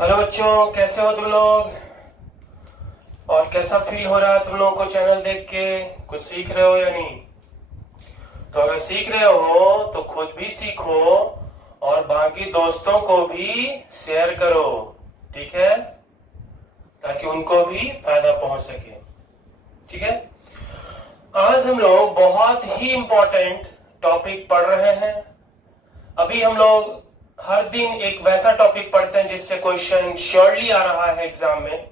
Hello बच्चों, कैसे हो तुम लोग? और कैसा फील हो रहा है तुम लोगों को चैनल देख के? कुछ सीख रहे हो या नहीं? तो अगर सीख रहे हो तो खुद भी सीखो और बाकी दोस्तों को भी शेयर करो, ठीक है? ताकि उनको भी फायदा पहुंच सके, ठीक है? आज हम लोग बहुत ही इंपॉर्टेंट टॉपिक पढ़ रहे हैं। अभी हम लोग हर दिन एक वैसा टॉपिक पढ़ते हैं जिससे क्वेश्चन श्योरली आ रहा है एग्जाम में,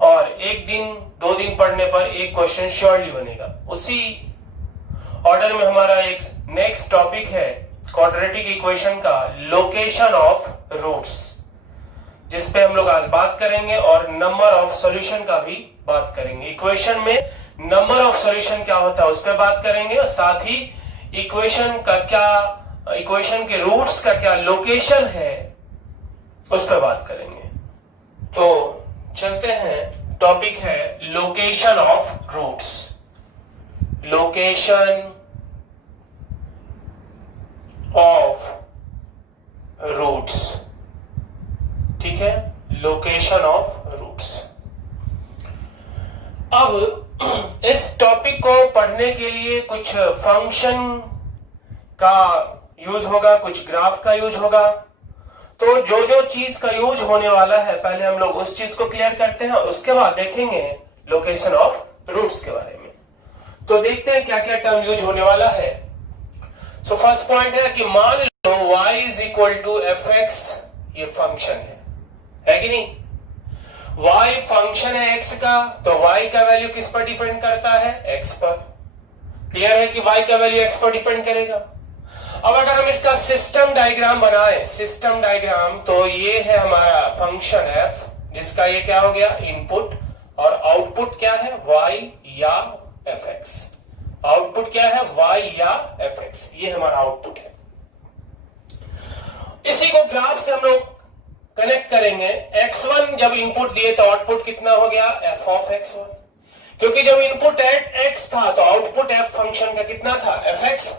और एक दिन दो दिन पढ़ने पर एक क्वेश्चन श्योरली बनेगा। उसी ऑर्डर में हमारा एक नेक्स्ट टॉपिक है क्वाड्रेटिक इक्वेशन का लोकेशन ऑफ रूट्स, जिसपे हम लोग आज बात करेंगे, और नंबर ऑफ सॉल्यूशन का भी बात करेंगे। इक्वेशन में नंबर ऑफ सॉल्यूशन क्या होता है उस पर बात करेंगे, और साथ ही इक्वेशन के रूट्स का क्या लोकेशन है उस पर बात करेंगे। तो चलते हैं, टॉपिक है location of roots. Location of roots, ठीक है? Location of roots. अब इस टॉपिक को पढ़ने के लिए कुछ फंक्शन का यूज होगा, कुछ ग्राफ का यूज होगा। तो जो जो चीज का यूज होने वाला है पहले हम लोग उस चीज को क्लियर करते हैं, और उसके बाद देखेंगे लोकेशन ऑफ रूट्स के बारे में। तो देखते हैं क्या क्या टर्म यूज होने वाला है। सो फर्स्ट पॉइंट है कि मान लो y is equal to F X, ये फंक्शन है कि नहीं? y फंक्शन है x का, तो y का वैल्यू किस पर डिपेंड करता है? x पर। क्लियर है कि y का वैल्यू x पर डिपेंड करेगा। अब अगर हम इसका सिस्टम डायग्राम बनाए, सिस्टम डायग्राम, तो ये है हमारा फंक्शन f, जिसका ये क्या हो गया? इनपुट, और आउटपुट क्या है? y या fx। आउटपुट क्या है? y या fx, ये हमारा आउटपुट है। इसी को ग्राफ से हम लोग कनेक्ट करेंगे। x1 जब इनपुट दिए तो आउटपुट कितना हो गया? f ऑफ x1, क्योंकि जब इनपुट x था तो आउटपुट f फंक्शन का कितना था? fx।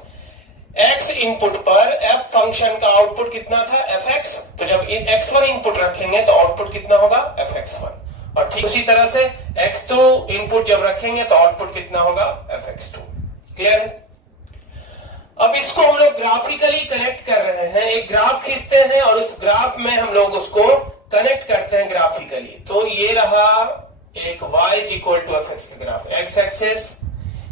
x इनपुट पर f फंक्शन का आउटपुट कितना था? fx। तो जब x1 इनपुट रखेंगे तो आउटपुट कितना होगा? fx1। और ठीक उसी तरह से x2 इनपुट जब रखेंगे तो आउटपुट कितना होगा? fx2। क्लियर है? अब इसको हम लोग ग्राफिकली कनेक्ट कर रहे हैं। एक ग्राफ खींचते हैं और उस ग्राफ में हम लोग उसको कनेक्ट करते हैं ग्राफिकली। तो ये रहा एक y is equal to fx का ग्राफ, x एक्सिस,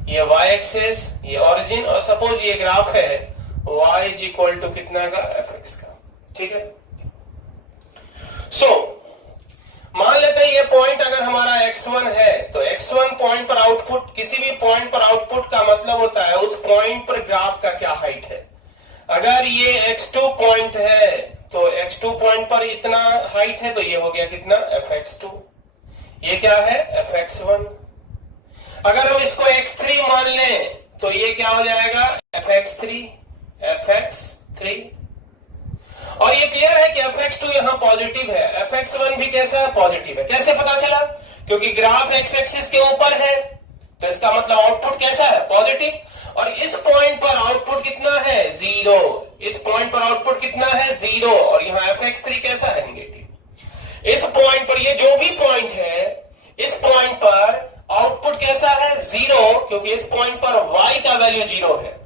ये y एक्सिस, ये ओरिजिन, और सपोज ये ग्राफ है y इज इक्वल टू कितना का? fx का, ठीक है? सो मान लेते हैं ये पॉइंट अगर हमारा x1 है, तो x1 पॉइंट पर आउटपुट, किसी भी पॉइंट पर आउटपुट का मतलब होता है उस पॉइंट पर ग्राफ का क्या हाइट है। अगर ये x2 पॉइंट है तो x2 पॉइंट पर इतना हाइट है, तो ये हो गया कितना? fx2। ये क्या है? fx1। अगर हम इसको x3 मान लें तो ये क्या हो जाएगा? fx3। और ये क्लियर है कि fx2 यहां पॉजिटिव है, fx1 भी कैसा है? पॉजिटिव है। कैसे पता चला? क्योंकि ग्राफ x एक्सिस के ऊपर है, तो इसका मतलब आउटपुट कैसा है? पॉजिटिव। और इस पॉइंट पर आउटपुट कितना है? 0। इस पॉइंट पर आउटपुट कितना है? 0। और यहां fx3 कैसा है? निगेटिव। इस पॉइंट पर, ये जो भी पॉइंट है, इस पॉइंट पर आउटपुट कैसा है? 0, क्योंकि इस पॉइंट पर y का वैल्यू 0 है।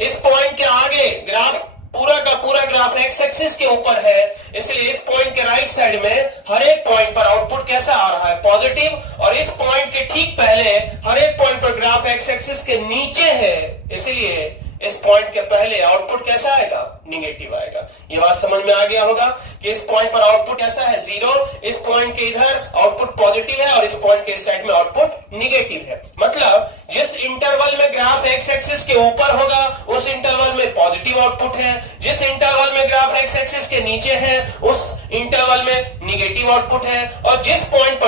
इस पॉइंट के आगे ग्राफ, पूरा का पूरा ग्राफ x एक्सिस के ऊपर है, इसलिए इस पॉइंट के राइट साइड में हर एक पॉइंट पर आउटपुट कैसा आ रहा है? पॉजिटिव। और इस पॉइंट के ठीक पहले हर एक पॉइंट पर ग्राफ x एक्सिस के नीचे है, इसलिए इस पॉइंट के पहले आउटपुट कैसा आएगा? निगेटिव आएगा। ये बात समझ में आ गया होगा कि इस पॉइंट पर आउटपुट कैसा है? 0। इस पॉइंट के इधर आउटपुट पॉजिटिव है और इस पॉइंट के इस साइड में आउटपुट निगेटिव है। मतलब जिस इंटरवल में ग्राफ x एक्सिस के ऊपर होगा उस इंटरवल में पॉजिटिव आउटपुट है, जिस इंटरवल में ग्राफ x एक्सिस के नीचे है उस इंटरवल में निगेटिव आउटपुट है, और जिस पॉइंट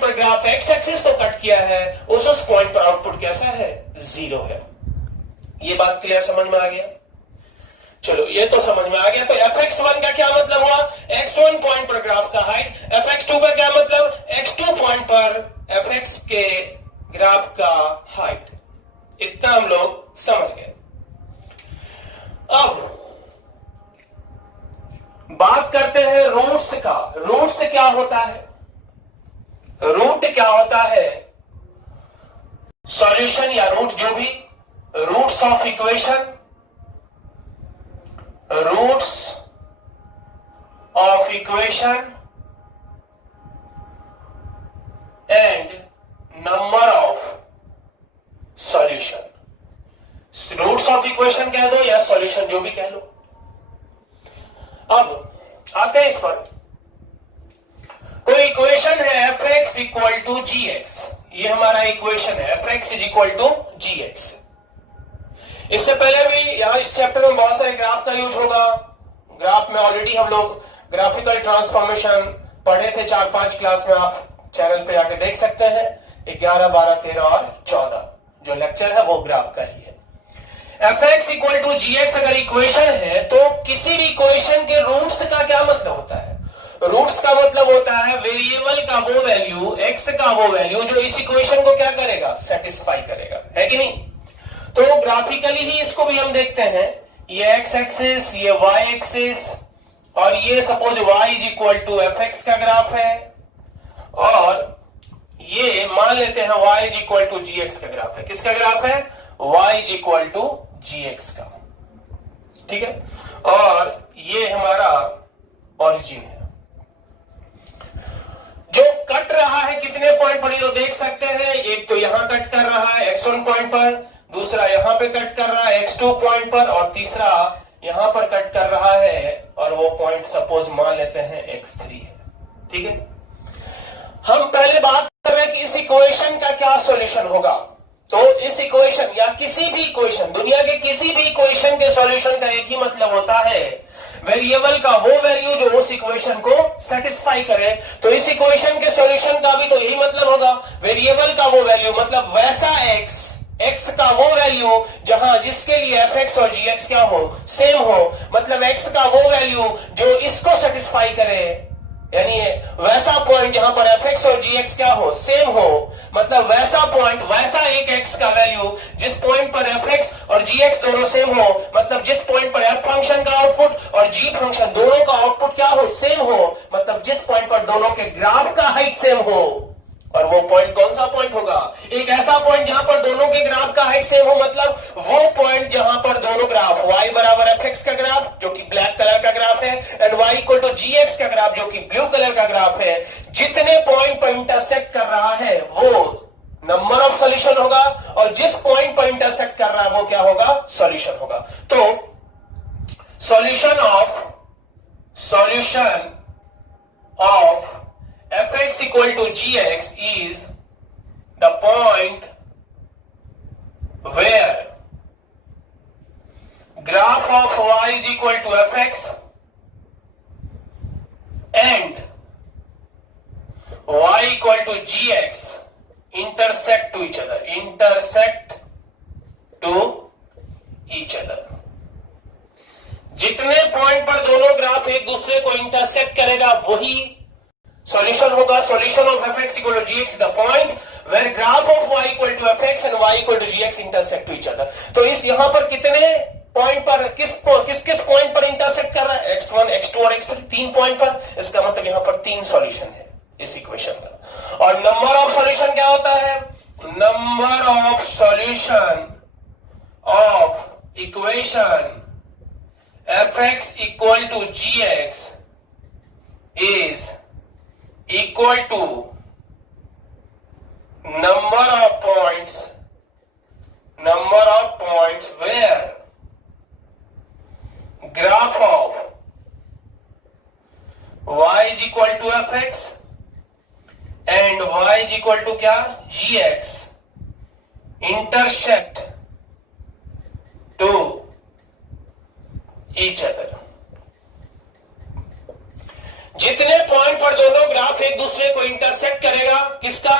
पर ग्राफ x एक्सिस को कट किया है उस पॉइंट पर आउटपुट कैसा है? 0 है। ये बात क्लियर, समझ में आ गया? चलो, ये तो समझ में आ गया। तो fx1 का क्या मतलब हुआ? x1 पॉइंट पर ग्राफ का हाइट। fx2 का क्या मतलब? x2 पॉइंट पर fx के ग्राफ का हाइट। इतना हम लोग समझ गए। अब बात करते हैं रूट्स का, रूट्स क्या होता है, रूट क्या होता है, सॉल्यूशन या रूट जो भी, roots of equation, roots of equation and number of solution. Roots of equation कह दो या सॉल्यूशन जो भी कह लो। अब आते हैं इस पर। कोई इक्वेशन है F x equal to ji X, ये हमारा इक्वेशन है F X is equal to ji X. इससे पहले भी यहां इस चैप्टर में बहुत सारे ग्राफ का यूज होगा। ग्राफ में ऑलरेडी हम लोग ग्राफिकल ट्रांसफॉर्मेशन पढ़े थे 4-5 क्लास में, आप चैनल पे जाके देख सकते हैं। 11, 12, 13 और 14 जो लेक्चर है वो ग्राफ का ही है। F x equal to ji X अगर इक्वेशन है तो किसी भी इक्वेशन के रूट्स का क्या मतलब होता है? रूट्स का मतलब होता है वेरिएबल का वो वैल्यू, एक्स का वो वैल्यू जो इस इक्वेशन को क्या करेगा, सेटिस्फाई करेगा, है कि नहीं? तो ग्राफिकली ही इसको भी हम देखते हैं। ये एक्स एक्सिस, ये वाई एक्सिस, और ये suppose y is equal to F x का ग्राफ है, और ये मान लेते हैं y is equal to ji X का ग्राफ है। किसका ग्राफ है? y is equal to ji X का, ठीक है। और ये हमारा ओरिजिन है जो कट रहा है कितने पॉइंट पर, ये देख सकते हैं। एक तो यहां कट कर रहा है x1 पॉइंट पर, दूसरा यहां पे कट कर रहा है x2 पॉइंट पर, और तीसरा यहां पर कट कर रहा है, और वो पॉइंट सपोज मान लेते हैं x3 है, ठीक है। हम पहले बात कर रहे हैं कि इस इक्वेशन का क्या सॉल्यूशन होगा। तो इस इक्वेशन या किसी भी इक्वेशन, दुनिया के किसी भी इक्वेशन के सॉल्यूशन का एक ही मतलब होता है, वेरिएबल का वो वैल्यू जो उस इक्वेशन को सेटिस्फाई करे। तो इस इक्वेशन के सॉल्यूशन का भी तो यही मतलब होगा, वेरिएबल का वो वैल्यू मतलब वैसा एक्स का वो वैल्यू जहां जिसके लिए एफ एक्स और जी एक्स क्या हो, सेम हो, मतलब एक्स का वो वैल्यू जो इसको सेटिस्फाई करे, यानी वैसा पॉइंट जहां पर एफ एक्स और जी एक्स क्या हो, सेम हो, मतलब वैसा पॉइंट, वैसा एक एक्स का वैल्यू जिस पॉइंट पर एफ एक्स और जी एक्स दोनों सेम हो, मतलब जिस पॉइंट पर एफ फंक्शन का आउटपुट और जी फंक्शन दोनों का आउटपुट क्या हो, सेम हो, मतलब जिस पॉइंट पर दोनों के ग्राफ का हाइट सेम हो। और वो पॉइंट कौन सा पॉइंट होगा? एक ऐसा पॉइंट जहां पर दोनों के ग्राफ का हाइट सेम हो, मतलब वो पॉइंट जहां पर दोनों ग्राफ y बराबर एफ एक्स का ग्राफ जो कि ब्लैक कलर का ग्राफ है, and y equal to ji X का ग्राफ जो कि ब्लू कलर का ग्राफ है, जितने पॉइंट पर इंटरसेक्ट कर रहा है वो नंबर ऑफ सॉल्यूशन होगा, और जिस पॉइंट पर इंटरसेक्ट कर रहा है वो क्या होगा, सॉल्यूशन होगा। तो solution of fx equal to gx is the point where graph of y is equal to fx and y equal to gx intersect to each other, जितने पॉइंट पर दोनों ग्राफ एक दूसरे को इंटरसेक्ट करेगा वही सॉल्यूशन होगा। Solution of fx equal to gx is the point where graph of y equal to fx and y equal to gx intersect to each other। तो इस यहां पर कितने पॉइंट पर किस पॉइंट पर इंटरसेक्ट कर रहा है? x1, x2 और x3, 3 पॉइंट पर। इसका मतलब यहां पर 3 सॉल्यूशन है इस इक्वेशन का। और नंबर ऑफ सॉल्यूशन क्या होता है? Number of solution of equation fx equal to gx is equal to number of points where graph of y is equal to fx and y is equal to क्या, gx intersect to each other। जितने point पर दोनों graph एक दूसरे को intersect करेगा, किसका?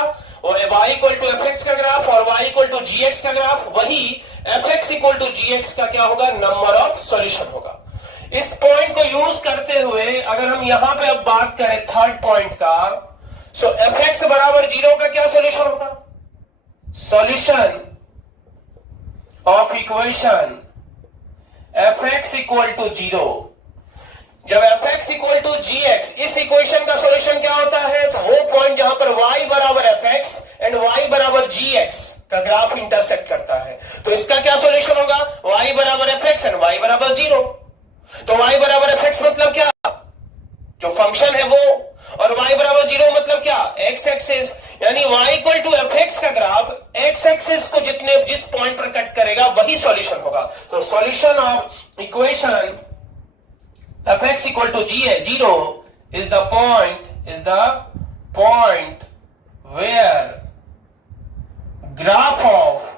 और y equal to F x का ग्राफ और y equal to ji X का ग्राफ, वही F x equal to ji X का क्या होगा, नंबर ऑफ सॉल्यूशन होगा। इस पॉइंट को यूज करते हुए अगर हम यहां पे अब बात करें थर्ड पॉइंट का, सो एफ एक्स बराबर 0 का क्या सॉल्यूशन होगा? Solution of equation f x equal to 0। जब f x equal to ji x जो फंक्शन है वो, और y बराबर 0 मतलब क्या, x एक्सिस, यानी y equal to F x का ग्राफ x एक्सिस को जिस पॉइंट पर कट करेगा वही सॉल्यूशन होगा। तो solution of equation f x equal to 0 is the point where graph of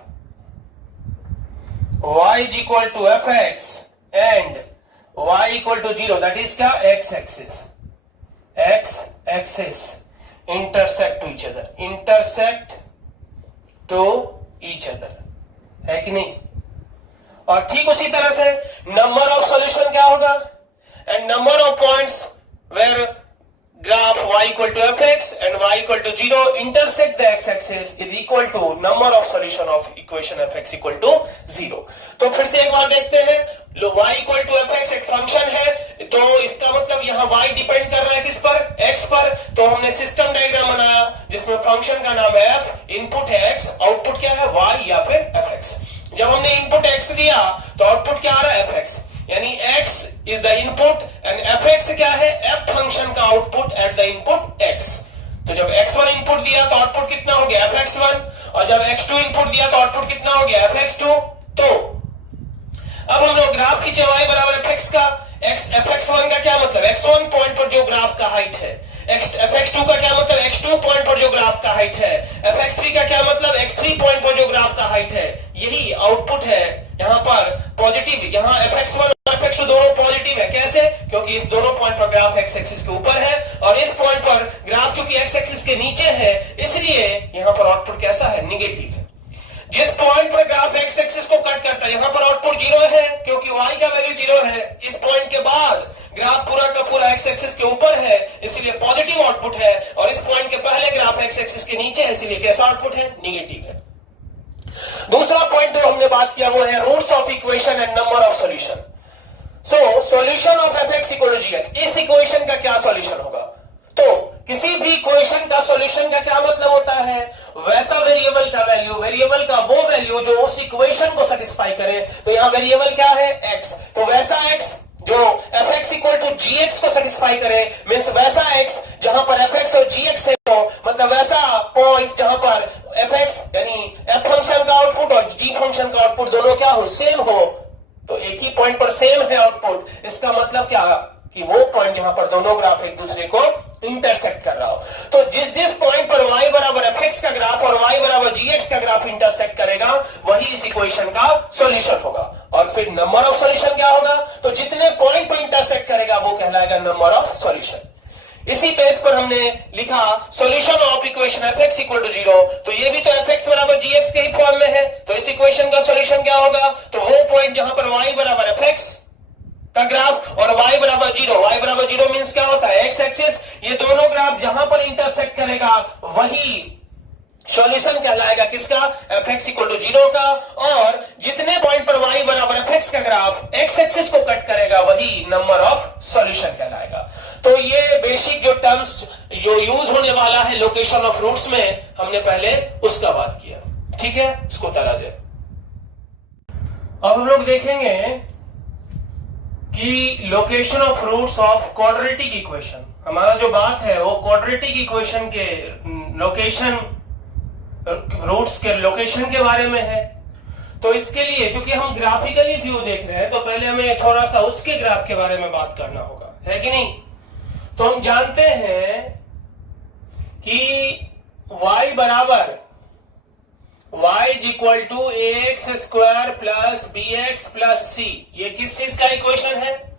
y is equal to fx and y equal to 0, that is क्या, x axis intersect to each other, है कि नहीं। और ठीक उसी तरह से नंबर ऑफ सॉल्यूशन क्या होगा, and number of points where graph y equal to fx and y equal to 0 intersect the x axis is equal to number of solution of equation fx equal to 0। तो फिर से एक बार देखते हैं, y equal to fx एक function है, तो इसका मतलब यहाँ y डिपेंड कर रहा है किस पर, x पर। तो हमने सिस्टम डायग्राम बनाया जिसमें फंक्शन का नाम है f, इनपुट है x, आउटपुट क्या है y या फिर fx। जब हमने इनपुट x दिया तो आउटपुट क्या आ रहा है, fx, यानी x is the input and fx क्या है, f फंक्शन का output at the input x। तो जब x1 इनपुट दिया तो आउटपुट कितना हो गया, fx1, और जब x2 इनपुट दिया तो आउटपुट कितना हो गया, fx2। तो अब हम लोग ग्राफ खींचे y बराबर fx का, fx1 का क्या मतलब, x1 पॉइंट पर जो ग्राफ का हाइट है, fx2 का क्या मतलब, x2 पॉइंट पर जो ग्राफ का हाइट है, fx3 का क्या मतलब, x3 पॉइंट पर जो ग्राफ का हाइट है। यही आउटपुट है यहां पर पॉजिटिव, यहां fx1 और fx2 दोनों पॉजिटिव है। कैसे, क्योंकि इस दोनों पॉइंट पर ग्राफ x एक्सिस के ऊपर है और इस पॉइंट पर ग्राफ चूंकि x एक्सिस के नीचे है, इसलिए यहां पर आउटपुट कैसा है, निगेटिव है। जिस पॉइंट पर ग्राफ x एक्सिस को कट करता है यहां पर आउटपुट 0 है, क्योंकि y का वैल्यू 0 है। इस पॉइंट के बाद ग्राफ पूरा का पूरा x एक्सिस के ऊपर है, इसलिए पॉजिटिव आउटपुट है, और इस पॉइंट के पहले ग्राफ x एक्सिस के नीचे है, इसलिए कैसा आउटपुट है, निगेटिव है। दूसरा पॉइंट जो हमने बात किया वो है roots of equation and number of solution. So solution of fx equal to gx, इस इक्वेशन का क्या सॉल्यूशन होगा। तो किसी भी इक्वेशन का सॉल्यूशन का क्या मतलब होता है, वैसा वेरिएबल का वो वैल्यू जो उस इक्वेशन को सेटिस्फाई करे। तो यहां वेरिएबल क्या है, x, तो वैसा x जो fx इक्वल टू gx को सेटिस्फाई करे, मींस वैसा x जहां पर fx और gx है, तो मतलब वैसा पॉइंट जहां पर fx यानी f फंक्शन का आउटपुट और g फंक्शन का आउटपुट दोनों क्या हो, सेम हो। तो एक ही पॉइंट पर सेम है आउटपुट, इसका मतलब क्या कि वो पॉइंट जहां पर दोनों ग्राफ एक दूसरे को इंटरसेक्ट कर रहा हो। तो जिस पॉइंट पर y बराबर fx का ग्राफ और y बराबर gx का ग्राफ इंटरसेक्ट करेगा वही इस इक्वेशन का सॉल्यूशन होगा। और फिर नंबर ऑफ सॉल्यूशन क्या होगा, तो जितने पॉइंट पर इंटरसेक्ट करेगा वो कहलाएगा नंबर ऑफ सॉल्यूशन। इसी बेस पर हमने लिखा solution of equation fx equal to 0। तो ये भी तो fx बराबर gx के ही फॉर्म में है, तो इस इक्वेशन का सॉल्यूशन क्या होगा, तो वो पॉइंट जहां पर y बराबर fx का ग्राफ और y बराबर 0 मींस क्या होता है, x एक्सिस, ये दोनों ग्राफ जहां पर इंटरसेक्ट करेगा वही सॉल्यूशन कहलाएगा किसका, fx इक्वल टू 0 का। और जितने पॉइंट पर y बराबर fx का ग्राफ x एक्सिस को कट करेगा वही नंबर ऑफ सॉल्यूशन कहलाएगा। तो ये बेसिक जो टर्म्स जो यूज होने वाला है लोकेशन ऑफ रूट्स में, हमने पहले उसका बात किया, ठीक है, इसको उतारा जाए। अब हम लोग देखेंगे कि location of roots of quadratic equation. हमारा जो बात है वो क्वाड्रेटिक इक्वेशन के लोकेशन, रूट्स के लोकेशन के बारे में है। तो इसके लिए चूंकि हम ग्राफिकली व्यू देख रहे हैं तो पहले हमें थोड़ा सा उसके ग्राफ के बारे में बात करना होगा, है कि नहीं। तो हम जानते हैं कि y बराबर y is equal to ax square plus bx plus c, ये किस चीज का इक्वेशन है,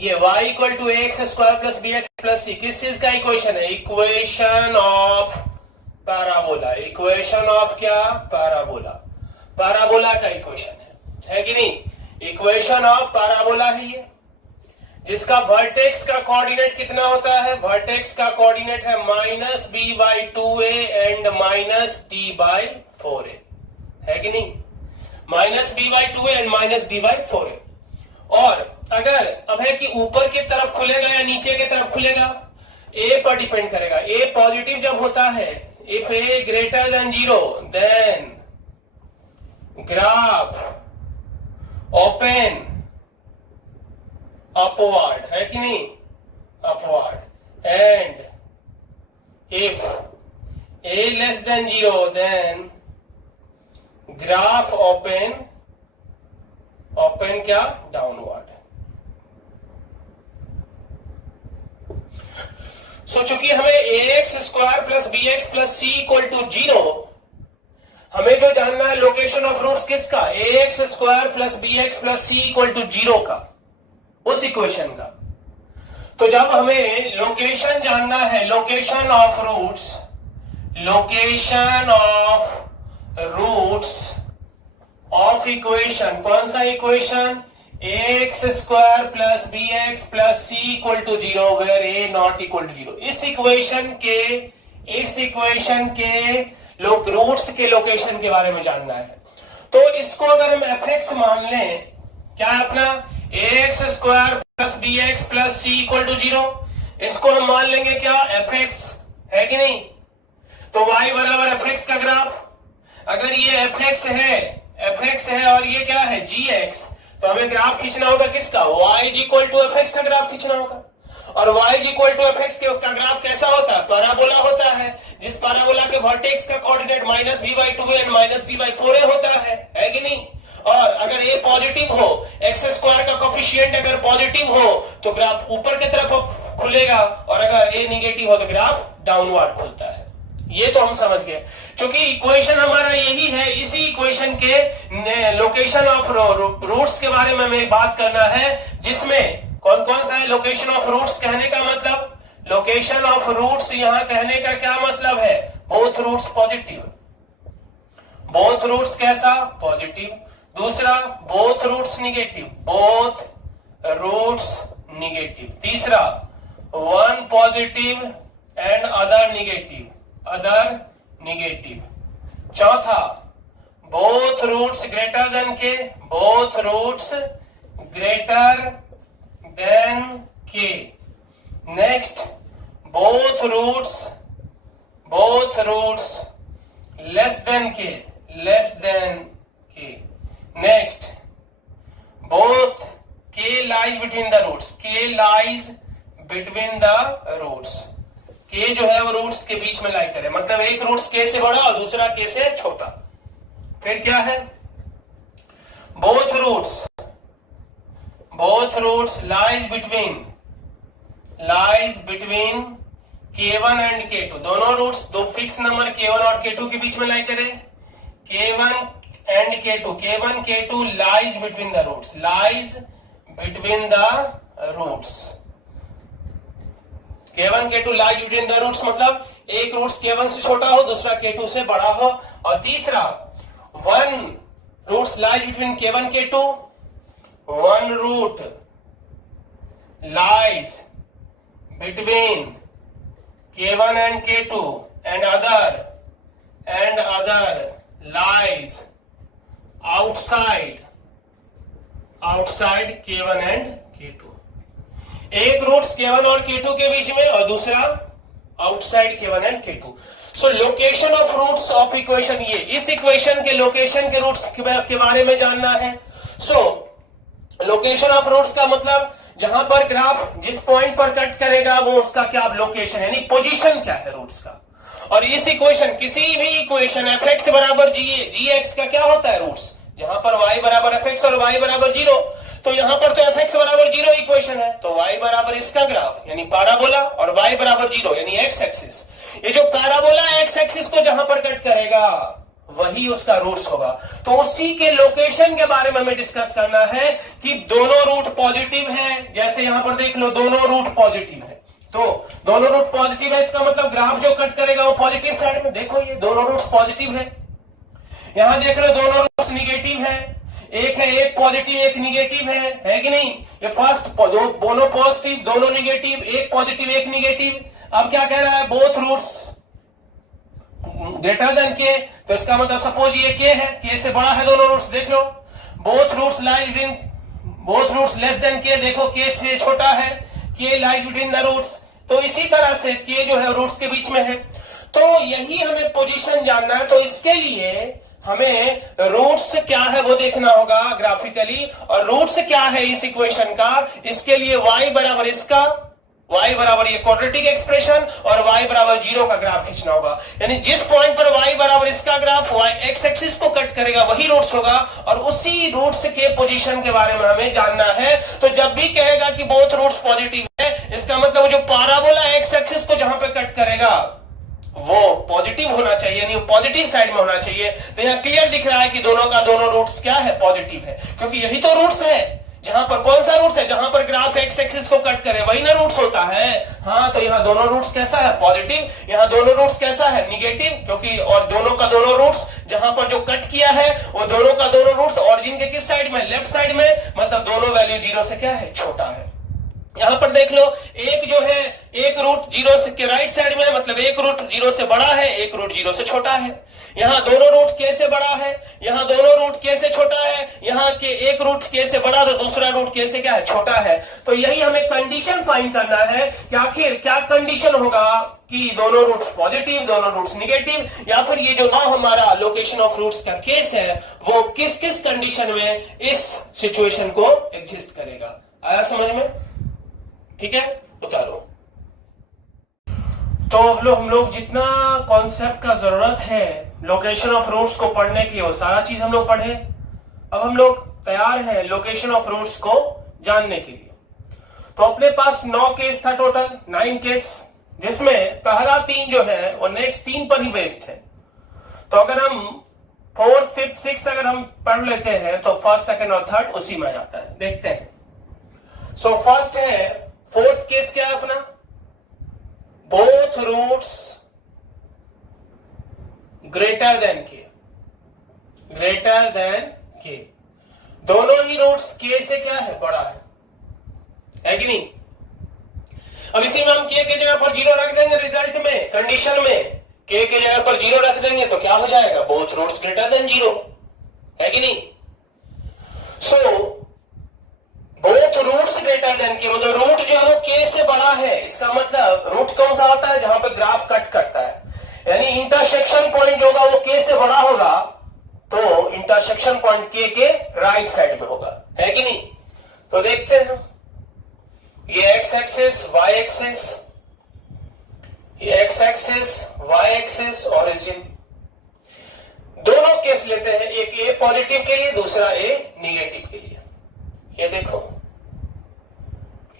ये y equal to ax square plus bx plus c किस चीज का इक्वेशन है, equation of parabola. Equation of क्या, पैराबोला, पैराबोला का इक्वेशन है कि नहीं। इक्वेशन ऑफ पैराबोला है ये, जिसका वर्टेक्स का कोऑर्डिनेट कितना होता है, वर्टेक्स का कोऑर्डिनेट है -b/2a एंड -d/4a, है कि नहीं, -b/2a एंड -d/4a। और अगर अब है कि ऊपर की तरफ खुलेगा या नीचे की तरफ खुलेगा, a पर डिपेंड करेगा। a पॉजिटिव जब होता है, if a greater than 0 then graph open upward, है कि नहीं, upward, and if a less than 0 then graph open क्या downward. सो चूंकि हमें ax square plus b x plus c equal to 0, हमें जो जानना है लोकेशन ऑफ रूट्स किसका, ax square plus b x plus c equal to 0 का, उस इक्वेशन का. तो जब हमें लोकेशन जानना है, location of roots, location of roots of equation, कौन सा equation, ax square plus b x plus c equal to 0 where a not equal to 0. इस इक्वेशन के रूट्स के लोकेशन के बारे में जानना है. तो इसको अगर हम fx मान लें, क्या है अपना, ax square plus b x plus c equal to 0, इसको हम मान लेंगे क्या, fx है कि नहीं. तो y बराबर fx का ग्राफ, अगर ये fx है और ये क्या है, gx, तो हमें ग्राफ खींचना होगा किसका, y इक्वल टू fx का ग्राफ खींचना होगा. और y इक्वल टू fx का ग्राफ कैसा होता है, पैराबोला होता है, जिस पैराबोला के वर्टेक्स का coordinate minus b by 2 and minus d by 4 होता है कि नहीं. और अगर a पॉजिटिव हो, एक्स स्क्वायर का कोफिशिएंट अगर पॉजिटिव हो तो ग्राफ ऊपर की तरफ खुलेगा, और अगर a निगेटिव हो तो ग्राफ डाउनवर्ड खुलता है. ये तो हम समझ गए. क्योंकि इक्वेशन हमारा यही है, इसी इक्वेशन के लोकेशन ऑफ रूट्स के बारे में हमें बात करना है, जिसमें कौन कौन सा है. लोकेशन ऑफ रूट्स कहने का मतलब, लोकेशन ऑफ रूट्स यहां कहने का क्या मतलब है, both roots positive, both roots कैसा, पॉजिटिव. दूसरा both roots negative, both roots negative. तीसरा one positive and other negative, other negative. चौथा both roots greater than K, both roots greater than K. Next both roots less than के, less than K. Next both K lies between the roots, K lies between the roots. K जो है वो roots के बीच में lie करे, मतलब एक रूट्स के से बड़ा और दूसरा के से छोटा. फिर क्या है, both roots lies between k1 and k2. दोनों रूट्स, दो फिक्स नंबर k1 और k2 के बीच में लाई करे. k1 and k2, k1 k2 lies between the roots, lies between the roots. k1 k2 lies between the roots मतलब एक roots k1 से छोटा हो, दूसरा k2 से बड़ा हो. और तीसरा one roots lies between k1 k2, one root lies between k1 and k2 and other lies outside k1 and k2. एक रूट्स k1 और k2 के बीच में और दूसरा outside k1 and k2. So location of roots of equation, ये इस equation के लोकेशन के रूट्स के बारे में जानना है. सो लोकेशन ऑफ रूट्स का मतलब जहां पर ग्राफ जिस पॉइंट पर कट करेगा वो उसका क्या लोकेशन है, यानी पोजीशन क्या है रूट्स का. और इस इक्वेशन, किसी भी इक्वेशन fx बराबर gx का क्या होता है रूट्स, जहां पर y बराबर fx और y बराबर 0. तो यहां पर तो fx बराबर 0 इक्वेशन है, तो y बराबर इसका ग्राफ यानी पैराबोला और y बराबर 0 यानी x एक्सिस. ये जो पैराबोला x एक्सिस को जहां पर कट करेगा वही उसका रूट्स होगा. तो उसी के लोकेशन के बारे में हमें डिस्कस करना है कि दोनों रूट पॉजिटिव हैं. जैसे यहां पर देख लो, दोनों रूट पॉजिटिव है, तो दोनों रूट पॉजिटिव है, इसका मतलब ग्राफ जो कट करेगा वो पॉजिटिव साइड में. देखो ये दोनों रूट्स पॉजिटिव है. यहां देख लो दोनों रूट्स निगेटिव है, एक है, एक पॉजिटिव एक निगेटिव है कि नहीं. ये फर्स्ट दोनों पॉजिटिव दोनों निगेटिव, एक पॉजिटिव एक निगेटिव. अब क्या कह रहा है, बोथ रूट्स ग्रेटर देन के, तो इसका मतलब सपोज ये के है, के से बड़ा है दोनों रूट्स. देख लो बोथ रूट्स लेस देन के, देखो के से छोटा है, के लाइज बिटवीन द रूट्स. तो इसी तरह से के जो है रूट्स के बीच में है. तो यही हमें पोजीशन जानना है. तो इसके लिए हमें रूट्स क्या है वो देखना होगा ग्राफिकली, और रूट्स क्या है इस इक्वेशन का. इसके लिए y बराबर इसका y बराबर ये क्वाड्रेटिक एक्सप्रेशन और y बराबर 0 का ग्राफ खींचना होगा। यानी जिस पॉइंट पर y बराबर इसका ग्राफ y एक्स एक्सिस को कट करेगा वही रूट्स होगा, और उसी रूट्स के पोजीशन के बारे में हमें जानना है। तो जब भी कहेगा कि बोथ रूट्स पॉजिटिव है, इसका मतलब जो पैराबोला एक्स एक्सिस को जहां पे कट करेगा वो पॉजिटिव होना चाहिए, यानी पॉजिटिव साइड में होना चाहिए। तो यहां क्लियर दिख रहा है कि दोनों का दोनों रूट्स क्या है, पॉजिटिव है, क्योंकि यही तो रूट्स है। जहां पर कौन सा रूट्स है, जहां पर ग्राफ एक्स एक्सिस को कट करे वही ना रूट्स होता है। हाँ, तो यहां दोनों रूट्स कैसा है, पॉजिटिव। यहां दोनों रूट्स कैसा है, निगेटिव, क्योंकि और दोनों का दोनों रूट्स जहां पर जो कट किया है वो दोनों का दोनों रूट्स ऑरिजिन के किस साइड में, लेफ्ट साइड में, मतलब दोनों वैल्यू 0 से क्या है, छोटा है। यहां पर देख लो, एक जो है एक रूट 0 से के राइट साइड में, मतलब एक रूट 0 से बड़ा है, एक रूट 0 से छोटा है। यहां दोनों रूट के से बड़ा है, यहां दोनों रूट के से छोटा है, यहां के एक रूट के से बड़ा तो दूसरा रूट के से क्या है, छोटा है। तो यही हमें कंडीशन फाइंड करना है कि आखिर क्या कंडीशन होगा कि दोनों रूट्स पॉजिटिव, दोनों रूट्स निगेटिव, या फिर ये जो हमारा लोकेशन ऑफ रूट्स का केस है वो किस किस कंडीशन में इस सिचुएशन को एग्जिस्ट करेगा। आया समझ में? ठीक है, उतारो। तो हम लोग जितना कॉन्सेप्ट का जरूरत है लोकेशन ऑफ रूट्स को पढ़ने की वो सारा चीज हम लोग पढ़े। अब हम लोग तैयार हैं लोकेशन ऑफ रूट्स को जानने के लिए। तो अपने पास 9 केस था, टोटल 9 केस, जिसमें पहला 3 जो है वो नेक्स्ट 3 पर ही बेस्ड है। तो अगर हम 4th, 5th, 6th अगर हम पढ़ लेते हैं तो फर्स्ट, सेकंड और थर्ड उसी में आता है। देखते हैं। सो फर्स्ट है 4th केस, क्या है अपना, बोथ रूट्स ग्रेटर देन के, ग्रेटर देन के, दोनों ही रूट्स के से क्या है, बड़ा है कि नहीं। अब इसी में हम के जगह पर 0 रख देंगे, रिजल्ट में कंडीशन में के जगह पर 0 रख देंगे तो क्या हो जाएगा, बोथ रूट्स ग्रेटर देन 0, है कि नहीं। So both roots greater than k, मतलब रूट जो है वो के से बड़ा है। इसका मतलब रूट कौन सा होता है, जहां पे ग्राफ कट करता है, यानी इंटरसेक्शन पॉइंट जो होगा वो के से बड़ा होगा, तो इंटरसेक्शन पॉइंट के राइट साइड में होगा, है कि नहीं। तो देखते हैं, ये एक्स एक्सिस, वाई एक्सिस, ये x axis, y axis, origin, दोनों केस लेते हैं, एक ए पॉजिटिव के लिए, दूसरा ए निगेटिव के लिए। ये देखो,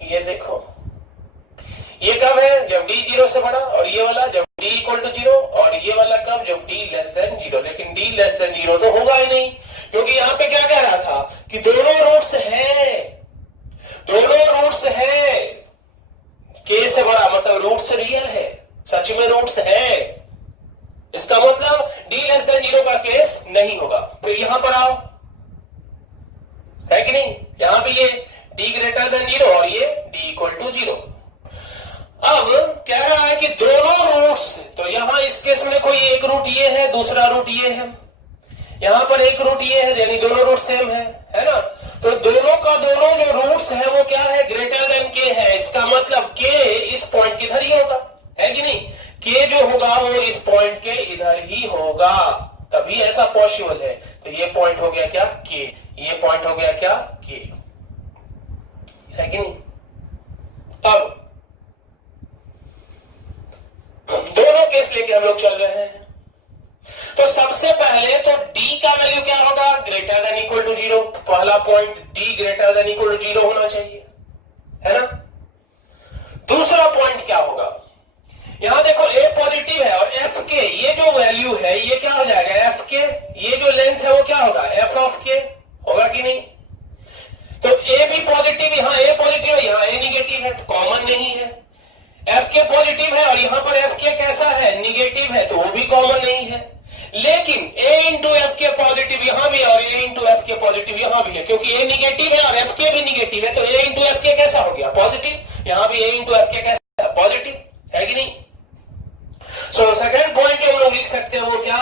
ये देखो, ये कब है, जब d 0 से बड़ा, और ये वाला जब d इक्वल टू 0, और ये वाला कब, जब d लेस देन 0। लेकिन d लेस देन 0 तो होगा ही नहीं, क्योंकि यहां पे क्या कह रहा था कि दोनों रूट्स है, दोनों रूट्स है, k से बड़ा, मतलब रूट्स रियल है, सच में रूट्स है। इसका मतलब d लेस देन 0 का केस नहीं होगा। फिर यहां पर आओ, है कि नहीं, यहां पे ये d ग्रेटर देन 0 और ये d इक्वल टू 0। अब कह रहा है कि दोनों रूट्स, तो यहां इस केस में कोई एक रूट ये है, दूसरा रूट ये है, यहां पर एक रूट ये है, यानी दोनों रूट सेम है ना। तो दोनों का दोनों जो रूट्स है वो क्या है, ग्रेटर देन के है। इसका मतलब के इस पॉइंट के इधर ही होगा, है कि नहीं। के जो होगा वो इस पॉइंट के इधर ही होगा, तभी ऐसा पॉसिबल है। तो ये पॉइंट हो गया क्या, के, ये पॉइंट हो गया क्या, के, है कि नहीं। अब दोनों केस लेके हम लोग चल रहे हैं। तो सबसे पहले तो d का वैल्यू क्या होगा, ग्रेटर देन इक्वल टू 0। पहला point d greater than equal to 0 होना चाहिए, है ना। दूसरा पॉइंट क्या होगा, यहां देखो a पॉजिटिव है और f के ये जो वैल्यू है ये क्या हो जाएगा, f के ये जो लेंथ है वो क्या होगा, f ऑफ के होगा कि नहीं। तो a भी पॉजिटिव, यहां a पॉजिटिव है, यहां a निगेटिव है, तो कॉमन नहीं है। f के पॉजिटिव है और यहां पर f के कैसा है, निगेटिव है, तो वो भी कॉमन नहीं है। लेकिन a इंटू एफ के पॉजिटिव यहां भी और a इंटू एफ के पॉजिटिव यहां भी है, क्योंकि a निगेटिव है और f के भी निगेटिव है, तो a इंटू एफ के कैसा हो गया, पॉजिटिव। यहां भी a इंटू एफ के कैसा, पॉजिटिव, है कि नहीं। सो सेकंड पॉइंट जो हम लोग लिख सकते हैं वो क्या,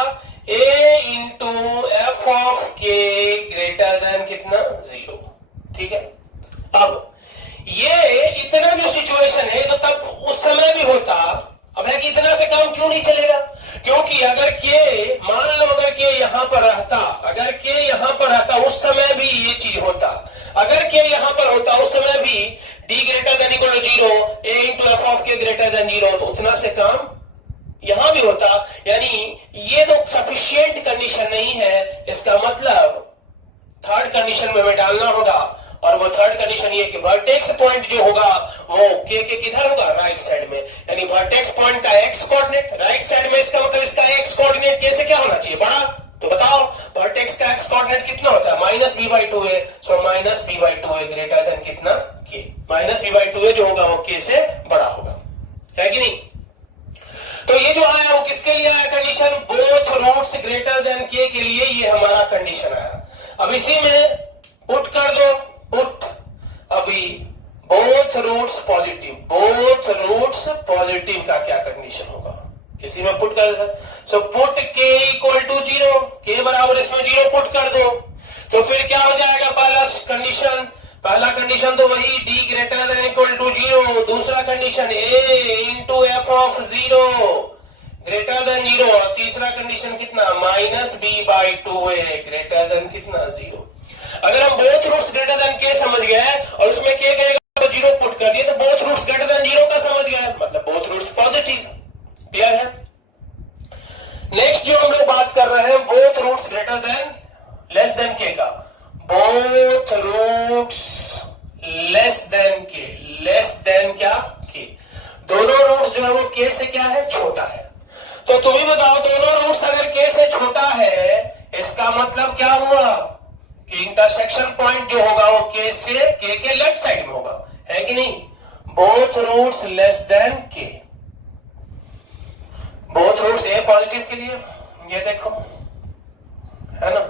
a इंटू एफ ऑफ के ग्रेटर देन कितना, 0, ठीक है। अब ये इतना जो सिचुएशन है तो तब उस समय भी होता, अब है कि इतना से काम क्यों नहीं चलेगा, क्योंकि अगर के, मान लो अगर के यहां पर रहता, अगर के यहां पर रहता उस समय भी ये चीज होता, अगर के यहां पर होता उस समय भी d greater than equal to 0, a into k greater than 0 तो उतना से काम यहां भी होता, यानी ये तो सफिशिएंट कंडीशन नहीं है, इसका मतलब थर्ड कंडीशन में हमें डालना होगा, और वो थर्ड कंडीशन ये कि वर्टेक्स पॉइंट जो होगा वो के किधर होगा, राइट साइड में, यानी वर्टेक्स पॉइंट का एक्स कोऑर्डिनेट राइट साइड में, इसका मतलब इसका एक्स कोऑर्डिनेट के से क्या होना चाहिए, बड़ा। तो बताओ वर्टेक्स का एक्स कोऑर्डिनेट कितना होता है, -b/2 है, सो -b/2 है ग्रेटर देन कितना, के। -b/2 जो होगा वो के से बड़ा होगा, है कि नहीं। तो ये जो आया वो किसके लिए आया condition, both roots greater than के लिए ये हमारा कंडीशन आया। अब इसी में पुट कर दो, पुट अभी both roots positive, both roots positive का क्या कंडीशन होगा, इसी में पुट कर दो। So put k equal to 0, k बराबर इसमें 0 पुट कर दो, तो फिर क्या हो जाएगा पहला कंडीशन तो वही d greater than equal to 0, दूसरा condition a into F of 0 greater than 0, और तीसरा कंडीशन कितना -b/2 है ग्रेटर देन कितना 0। अगर हम बोथ रूट्स ग्रेटर देन के समझ गए और उसमें के कहेगा तो 0 पुट कर दिए, तो बोथ रूट्स ग्रेटर देन 0 का समझ गए, मतलब बोथ रूट्स पॉजिटिव। क्लियर है। नेक्स्ट जो हम लोग बात कर रहे हैं both roots greater than less than k का, बोथ रूट्स लेस देन के, लेस देन क्या के, दोनों रूट्स जो है वो के से क्या है, छोटा है। तो तुम ही बताओ दोनों रूट्स अगर के से छोटा है, इसका मतलब क्या हुआ कि इंटरसेक्शन पॉइंट जो होगा वो के से के लेफ्ट साइड में होगा, है कि नहीं। Both roots less than K, both roots ए पॉजिटिव के लिए ये देखो, है ना,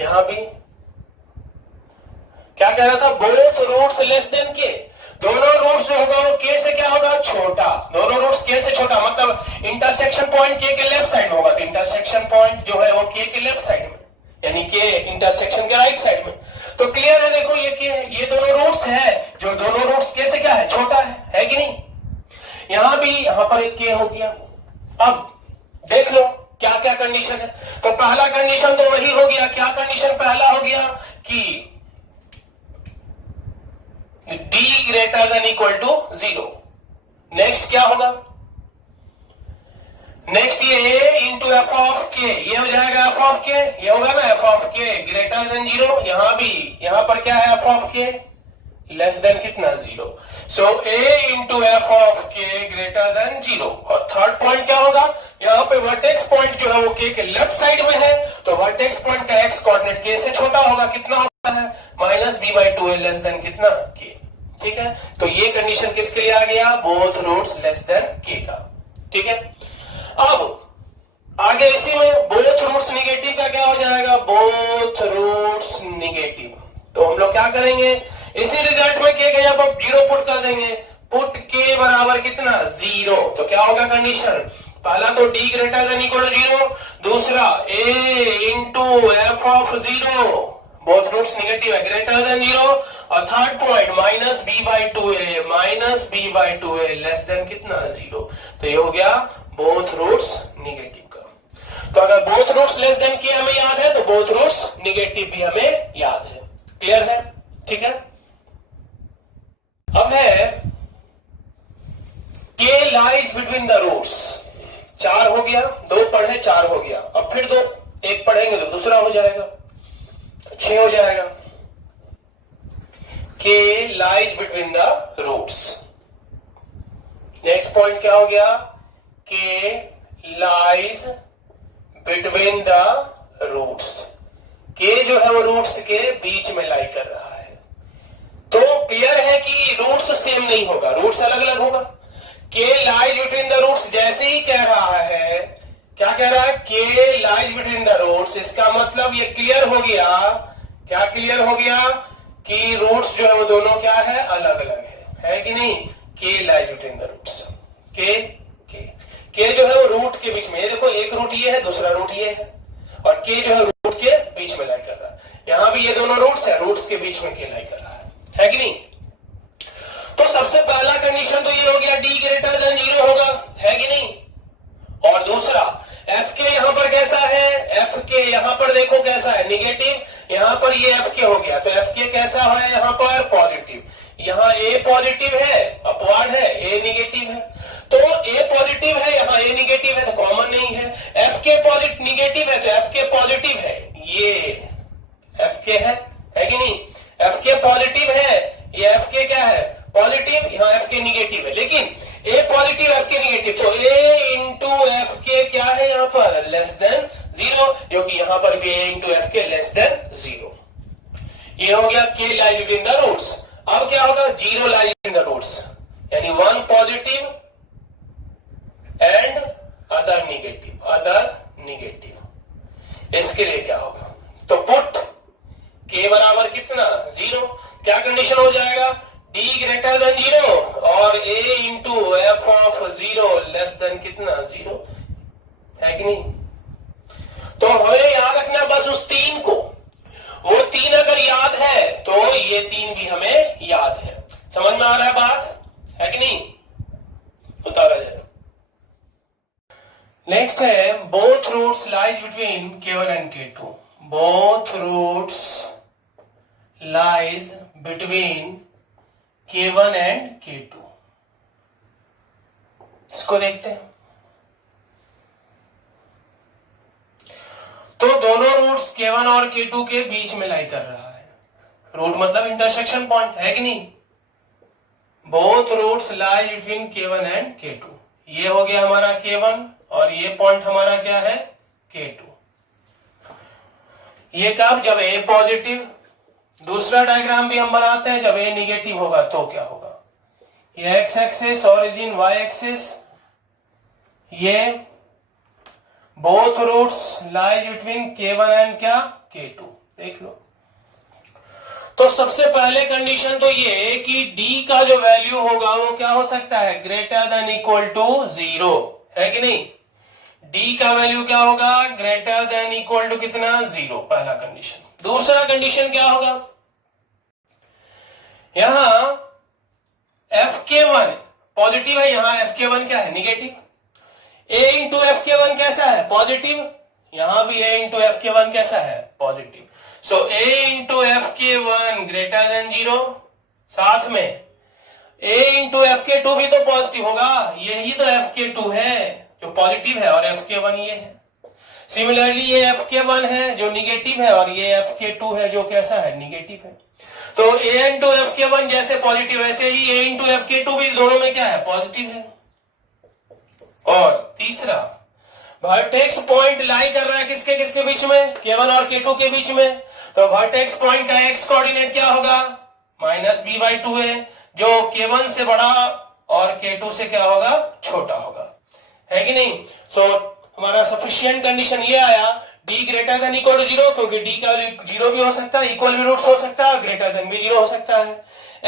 यहां भी क्या कह रहा था, बोथ रूट्स लेस देन के, दोनों रूट्स जो होगा वो के से क्या होगा, छोटा, दोनों रूट्स के से छोटा, मतलब इंटरसेक्शन पॉइंट के लेफ्ट साइड में होगा, तो इंटरसेक्शन पॉइंट जो है वो के लेफ्ट साइड में, यानी के इंटरसेक्शन के राइट साइड में। तो क्लियर है, देखो ये के, ये दोनों रूट्स है, जो दोनों रूट्स के से क्या है, छोटा है कि नहीं। यहां भी यहां पर एक के हो गया। अब देख लो क्या क्या कंडीशन है, तो पहला कंडीशन तो वही हो गया, क्या कंडीशन पहला हो गया कि d greater than equal to 0। Next क्या होगा, नेक्स्ट ये a इंटू एफ ऑफ के, ये हो जाएगा एफ ऑफ के, ये होगा ना एफ ऑफ के ग्रेटर देन 0, यहां भी, यहां पर क्या है एफ ऑफ के लेस देन कितना 0, सो a इंटू एफ ऑफ के ग्रेटर देन 0। और थर्ड पॉइंट क्या होगा, यहां पे वर्टेक्स पॉइंट जो है वो के लेफ्ट साइड में है, तो वर्टेक्स पॉइंट का एक्स कोऑर्डिनेट के से छोटा होगा, कितना होता है -b/2 लेस देन कितना के। ठीक है, तो ये कंडीशन किसके लिए आ गया, both roots less than k का। ठीक है, अब आगे इसी में बोथ रूट्स निगेटिव का क्या हो जाएगा, बोथ रूट्स निगेटिव। तो हम लोग क्या करेंगे, इसी रिजल्ट में के गया अब 0 पुट कर देंगे, पुट के बराबर कितना 0, तो क्या होगा कंडीशन, पहला तो d greater than equal to 0, दूसरा a into F of 0, both roots negative है ग्रेटर देन 0, और थर्ड पॉइंट -b/2 है लेस देन कितना 0। तो ये हो गया बोथ रूट्स निगेटिव का। तो अगर बोथ रूट्स लेस देन के हमें याद है तो बोथ रूट्स निगेटिव भी हमें याद है। क्लियर है, ठीक है। अब है के लाइज बिटवीन द रूट्स, 4 हो गया, 2 पढ़े 4 हो गया, अब फिर 2 एक पढ़ेंगे तो दूसरा हो जाएगा, 6 हो जाएगा। K lies between the roots, next point क्या हो गया, के lies between the roots, K जो है वो रूट्स के बीच में लाई कर रहा है। तो क्लियर है कि रूट्स सेम नहीं होगा, रूट्स अलग अलग होगा। के लाइज बिटवीन द रूट्स जैसे ही कह रहा है, क्या कह रहा है, के लाइज बिटवीन द रूट्स, इसका मतलब ये क्लियर हो गया, क्या क्लियर हो गया कि रूट्स जो है वो दोनों क्या है, अलग अलग है कि नहीं। के lies between the roots, K जो है वो रूट के बीच में, ये देखो एक रूट ये है, दूसरा रूट ये है, और के जो है रूट के बीच में लाई कर रहा है। यहां भी ये दोनों रूट्स है, रूट्स के बीच में के लाई कर रहा है कि नहीं। तो सबसे पहला कंडीशन तो ये हो गया d ग्रेटर देन 0 होगा, है कि नहीं। और दूसरा एफ के यहां पर कैसा है, एफ के यहां पर देखो कैसा है, निगेटिव, यहां पर ये एफ के हो गया, तो एफ के कैसा है यहां पर पॉजिटिव, यहां ए पॉजिटिव है अपवाड है, ए निगेटिव है, लेकिन ए पॉजिटिव एफ के निगेटिव, तो ए इंटू एफ के क्या है यहां पर लेस देन जीरो, क्योंकि यहां पर भी ए इंटू एफ के लेस देन जीरो। ये हो गया के लाइज बिटवीन द रूट्स। अब क्या होगा, zero lies between the roots, यानी one positive and other negative. इसके लिए क्या होगा, तो पुट के बराबर कितना जीरो, क्या कंडीशन हो जाएगा, डी ग्रेटर देन जीरो और A into F of zero less than कितना जीरो, है कि नहीं। तो हमें याद रखना बस उस तीन को, वो तीन अगर याद है तो ये तीन भी हमें याद है। समझ में आ रहा है बात, है कि नहीं, उतारा जाए। नेक्स्ट है both roots lies between K1 and K2। Both roots lies between K1 and K2। इसको देखते हैं। तो दोनों रूट्स K1 और K2 के बीच में लाई कर रहा है। रूट मतलब इंटरसेक्शन पॉइंट, है कि नहीं। Both roots lies between K1 and K2। ये हो गया हमारा K1 और ये पॉइंट हमारा क्या है K2। ये कब, जब ए पॉजिटिव। दूसरा डायग्राम भी हम बनाते हैं, जब ए निगेटिव होगा तो क्या होगा। ये x axis, origin Y axis, ये both roots lies between K1 and क्या K2। देख लो। तो सबसे पहले कंडीशन तो ये कि d का जो वैल्यू होगा वो क्या हो सकता है, greater than equal to zero, है कि नहीं। d का वैल्यू क्या होगा, ग्रेटर देन इक्वल टू कितना जीरो, पहला कंडीशन। दूसरा कंडीशन क्या होगा, यहां Fk1 पॉजिटिव है, यहां Fk1 क्या है निगेटिव। a इंटू Fk1 कैसा है पॉजिटिव, यहां भी a इंटू Fk1 कैसा है positive. So a into Fk1 greater than zero, साथ में a इंटू Fk2 भी तो पॉजिटिव होगा, यही तो Fk2 है जो पॉजिटिव है और Fk1 ये है। सिमिलरली ये Fk1 है जो निगेटिव है और ये Fk2 है जो कैसा है निगेटिव है। तो a इंटू Fk1 जैसे पॉजिटिव वैसे ही a इंटू Fk2 भी दोनों में क्या है पॉजिटिव है। और तीसरा, वर्टेक्स पॉइंट लाई कर रहा है किसके किसके बीच में, K1 और K2 के बीच में। तो वर्टेक्स पॉइंट का x कोऑर्डिनेट क्या होगा, -b/2 है, जो K1 से बड़ा और K2 से क्या होगा छोटा होगा, है कि नहीं। सो हमारा सफिशिएंट कंडीशन ये आया, d greater than equal to zero, क्योंकि d का वैल्यू जीरो भी हो सकता है, इक्वल भी रूट्स हो सकता है, ग्रेटर देन भी जीरो हो सकता है।